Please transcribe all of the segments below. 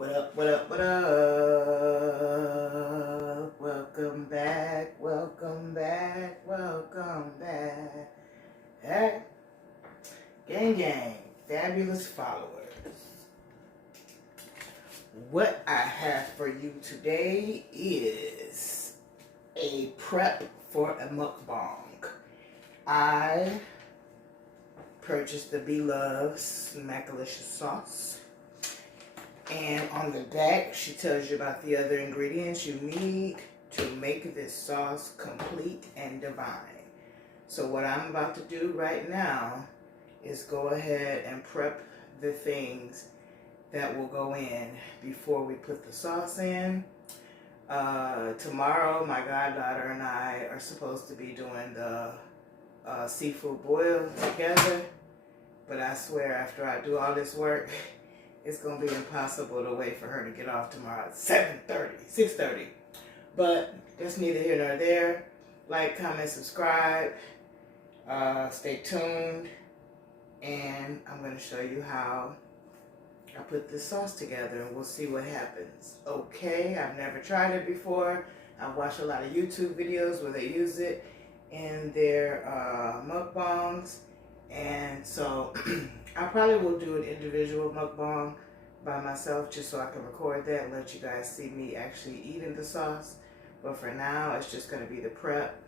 What up, what up, what up? Welcome back, welcome back, welcome back. Hey, gang, gang, fabulous followers. What I have for you today is a prep for a mukbang. I purchased the Bloves Smackalicious sauce. And on the back, she tells you about the other ingredients you need to make this sauce complete and divine. So what I'm about to do right now is go ahead and prep the things that will go in before we put the sauce in. Tomorrow, my goddaughter and I are supposed to be doing the seafood boil together. But I swear, after I do all this work, it's going to be impossible to wait for her to get off tomorrow at 6:30. But that's neither here nor there. Like, comment, subscribe. Stay tuned. And I'm going to show you how I put this sauce together, and we'll see what happens. Okay, I've never tried it before. I've watched a lot of YouTube videos where they use it in their mukbangs. And so I probably will do an individual mukbang by myself just so I can record that and let you guys see me actually eating the sauce. But for now, it's just going to be the prep.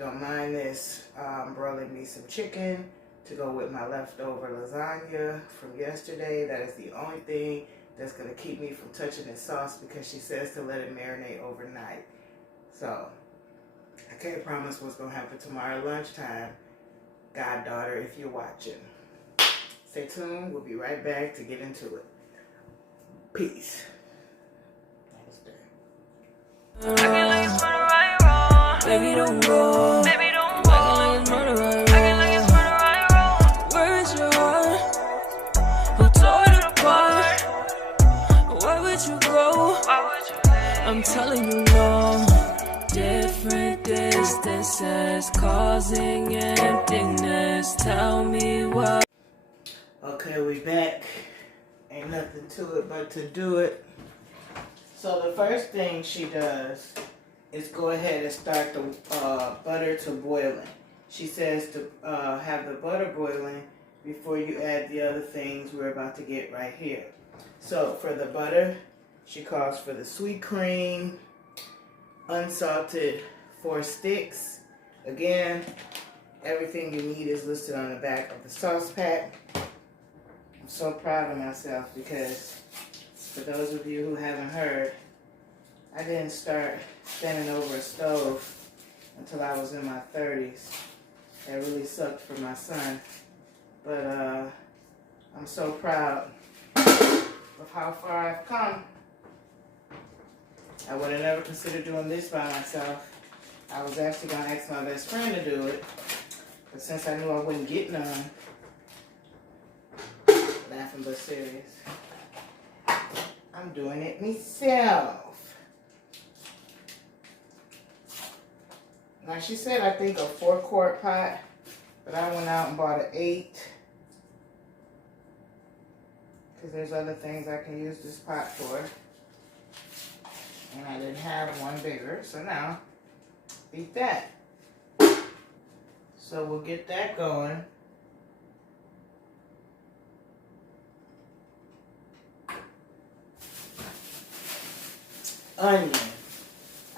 Don't mind this. I'm broiling me some chicken to go with my leftover lasagna from yesterday. That is the only thing that's going to keep me from touching this sauce because she says to let it marinate overnight. So I can't promise what's going to happen tomorrow lunchtime. Goddaughter, if you're watching. Stay tuned. We'll be right back to get into it. Peace. Baby, don't go. Baby, don't go. I can like it's murder right wrong. Where is your heart? Who tore it apart? Why would you go? I'm telling you no. Different distances causing emptiness. Tell me what. Okay, we back. Ain't nothing to it but to do it. So the first thing she does is go ahead and start the butter to boiling. She says to have the butter boiling before you add the other things we're about to get right here. So for the butter, she calls for the sweet cream, unsalted 4 sticks. Again, everything you need is listed on the back of the sauce pack. I'm so proud of myself because for those of you who haven't heard, I didn't start standing over a stove until I was in my 30s. That really sucked for my son. But I'm so proud of how far I've come. I would have never considered doing this by myself. I was actually going to ask my best friend to do it. But since I knew I wouldn't get none, laughing but serious, I'm doing it myself. Now she said I think a 4-quart pot, but I went out and bought an 8. Because there's other things I can use this pot for. And I didn't have one bigger, so now, beat that. So we'll get that going. Onion.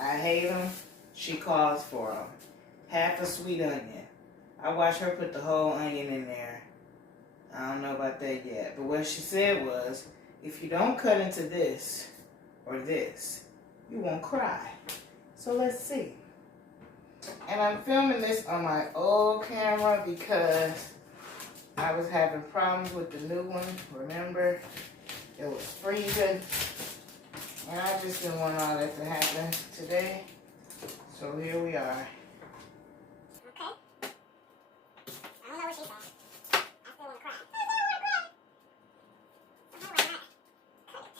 I hate them. She calls for them. Half a sweet onion. I watched her put the whole onion in there. I don't know about that yet. But what she said was, if you don't cut into this or this, you won't cry. So let's see. And I'm filming this on my old camera because I was having problems with the new one. Remember? It was freezing. And I just didn't want all that to happen today. So here we are. Okay. I don't know what she said. I still want to cry. So how do I not cut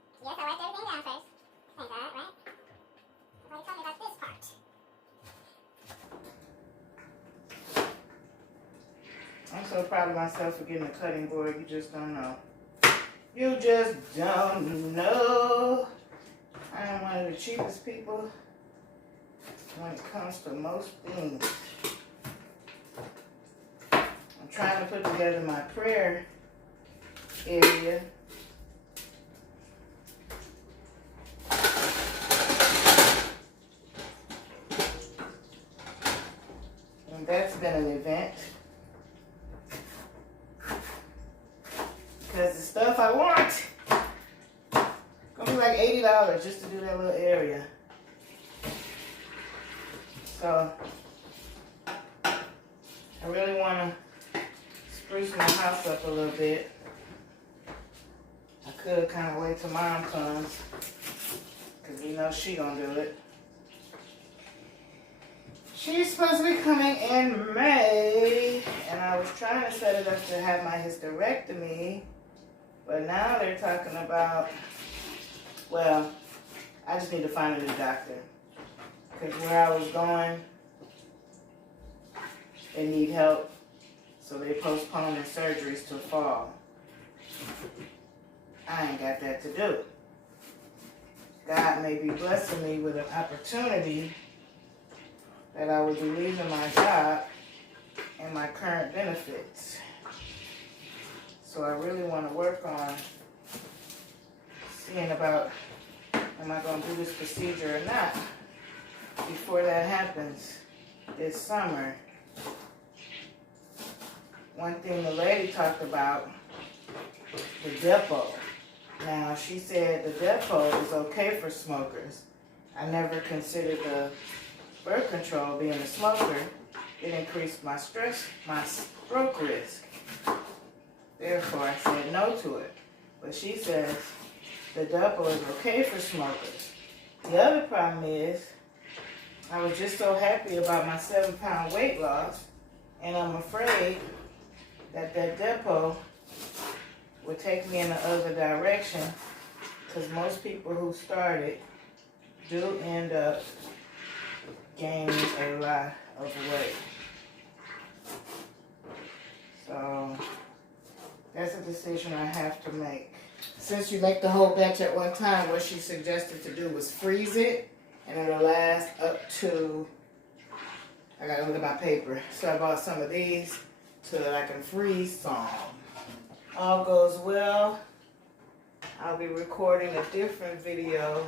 it? Yes, I like it. so proud of myself for getting a cutting board. You just don't know. You just don't know. I am one of the cheapest people when it comes to most things. I'm trying to put together my prayer area. And that's been an event. Because the stuff I want, gonna be like $80 just to do that little area. So I really want to spruce my house up a little bit. I could kind of wait till Mom comes, because we know she gonna do it. She's supposed to be coming in May, and I was trying to set it up to have my hysterectomy, but now they're talking about, well, I just need to find a new doctor. Because where I was going, they need help, so they postponed their surgeries till fall. I ain't got that to do. God may be blessing me with an opportunity that I would be leaving my job and my current benefits. So I really want to work on seeing about, am I going to do this procedure or not before that happens this summer. One thing the lady talked about, the depot. Now, she said the depot is okay for smokers. I never considered the birth control being a smoker. It increased my stress, my stroke risk. Therefore, I said no to it. But she says the depot is okay for smokers. The other problem is, I was just so happy about my 7-pound weight loss, and I'm afraid that that depot would take me in the other direction, because most people who start it do end up gaining a lot of weight. So that's a decision I have to make. Since you make the whole batch at one time, what she suggested to do was freeze it, and it'll last up to, I gotta look at my paper. So I bought some of these so that I can freeze some. All goes well, I'll be recording a different video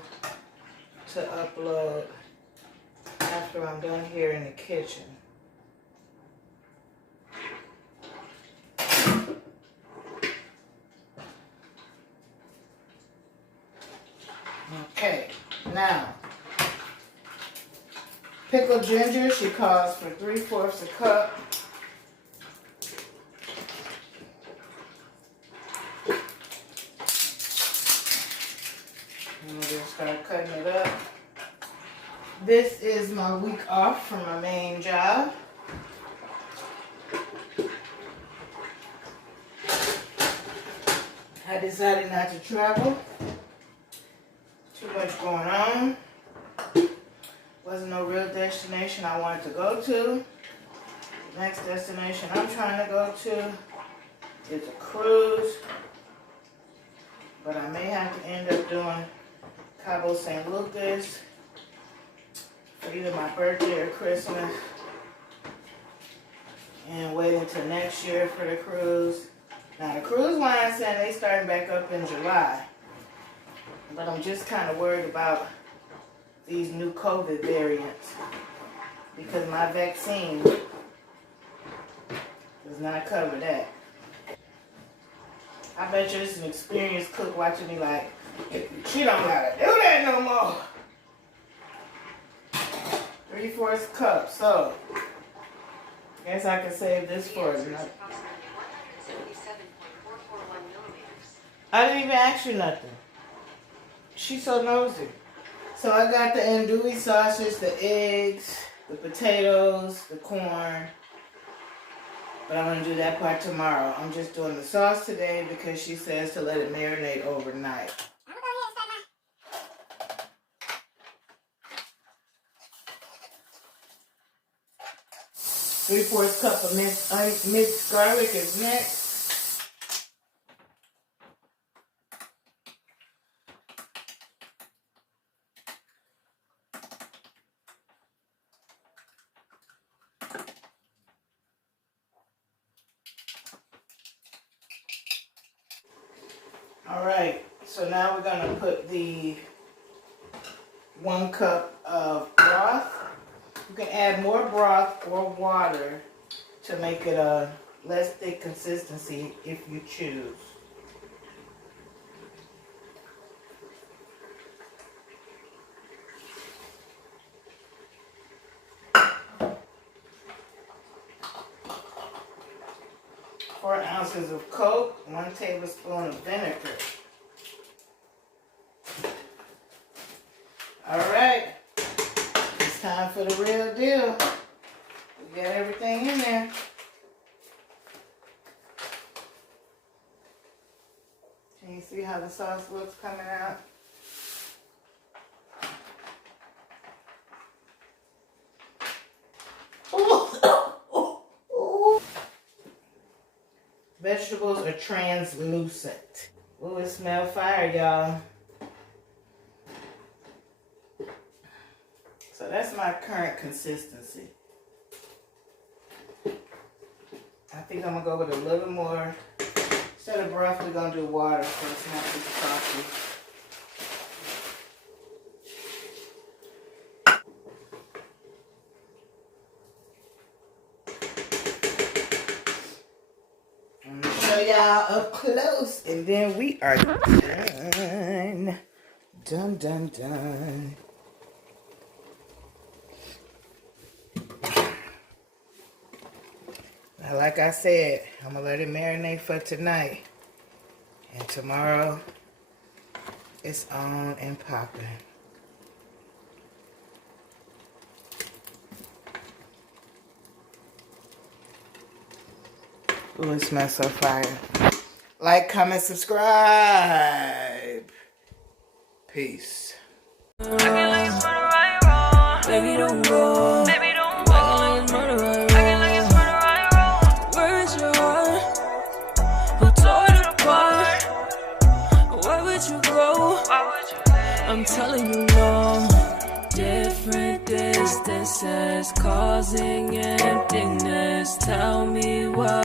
to upload after I'm done here in the kitchen. Okay, now, pickled ginger, she calls for 3/4 a cup. And we'll just start cutting it up. This is my week off from my main job. I decided not to travel. Too much going on. Wasn't no real destination I wanted to go to. The next destination I'm trying to go to is a cruise. But I may have to end up doing Cabo San Lucas for either my birthday or Christmas, and wait until next year for the cruise. Now the cruise line said they starting back up in July, but I'm just kind of worried about these new COVID variants because my vaccine does not cover that. I bet you it's an experienced cook watching me like, she don't gotta do that no more. 3/4 cup, so guess I can save this for you. I didn't even ask you nothing. She's so nosy. So I got the andouille sausage, the eggs, the potatoes, the corn. But I'm going to do that part tomorrow. I'm just doing the sauce today because she says to let it marinate overnight. I'm gonna go ahead and start my... 3/4 cup of minced garlic is next. All right, so now we're gonna put the 1 cup of broth. You can add more broth or water to make it a less thick consistency if you choose. Four ounces of Coke, 1 tablespoon of vinegar. All right, it's time for the real deal. We got everything in there. Can you see how the sauce looks coming out? Vegetables are translucent. Ooh, it smells fire, y'all. So that's my current consistency. I think I'm gonna go with a little more. Instead of broth, we're gonna do water so it's not too salty. I'm gonna show y'all up close, and then we are done. Done, done, done. Now, like I said, I'm gonna let it marinate for tonight, and tomorrow it's on and popping. Ooh, it smells so fire. Like, comment, subscribe. Peace. I can like it's murder right wrong. Baby, don't go. Baby, don't go. I can like it's murder right wrong. I can like it's murder right wrong. Where is your heart? Who tore it apart? Where would you go? Why would you leave? I'm telling you no. Different distances causing emptiness. Tell me why.